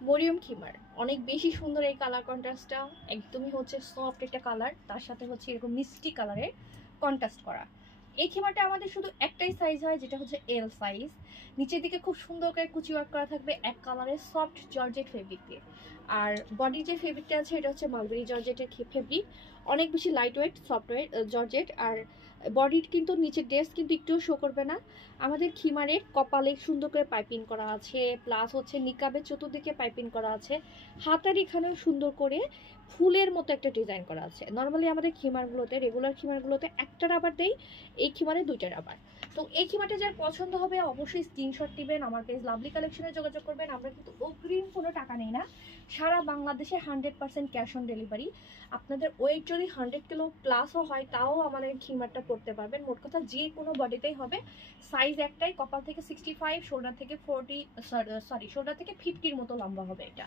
মরিয়ম খিমার অনেক বেশি সুন্দর এই কালার কন্ট্রাস্টটা, একদমই হচ্ছে সফট একটা কালার, তার সাথে হচ্ছে এরকম মিষ্টি কালারের কন্ট্রাস্ট করা। এই খিমারটা আমাদের শুধু একটাই সাইজ হয়, যেটা হচ্ছে এল সাইজ। নিচের দিকে খুব সুন্দর করে কুচি ওয়ার্ক করা থাকবে এক কালারের সফট জর্জেট ফেব্রিক দিয়ে। আর বডির যে ফেব্রিকটা আছে এটা হচ্ছে মালবেরি জর্জেটের ফেব্রিক, অনেক বেশি লাইট ওয়েট সফটওয়্যার জর্জেট। আর বডির কিন্তু নিচের ড্রেস কিন্তু একটুও শো করবে না। আমাদের খিমারের কপালে সুন্দর করে পাইপিং করা আছে, প্লাস হচ্ছে নিকাবের চতুর্দিকে পাইপিং করা আছে, হাতার এখানেও সুন্দর করে ফুলের মতো একটা ডিজাইন করা আছে। নর্মালি আমাদের খিমারগুলোতে, রেগুলার খিমারগুলোতে একটা রাবার দেই, এই খিমারে দুইটা রাবার। তো এই খিমারটা যার পছন্দ হবে অবশ্যই স্ক্রিনশট দিবেন, আমার পেজ লাভলি কালেকশনে যোগাযোগ করবেন। আমরা কিন্তু অগ্রিম কোনো টাকা নেই না, সারা বাংলাদেশে 100% ক্যাশ অন ডেলিভারি। আপনাদের ওয়েট যদি 100 কিলো প্লাসও হয় তাও আমাদের খিমারটা পড়তে পারবেন। মোট কথা যে কোনো বডিতেই হবে, সাইজ একটাই, কপাল থেকে 65, শোল্ডার থেকে 40, শোল্ডার থেকে 50-র মতো লম্বা হবে এটা।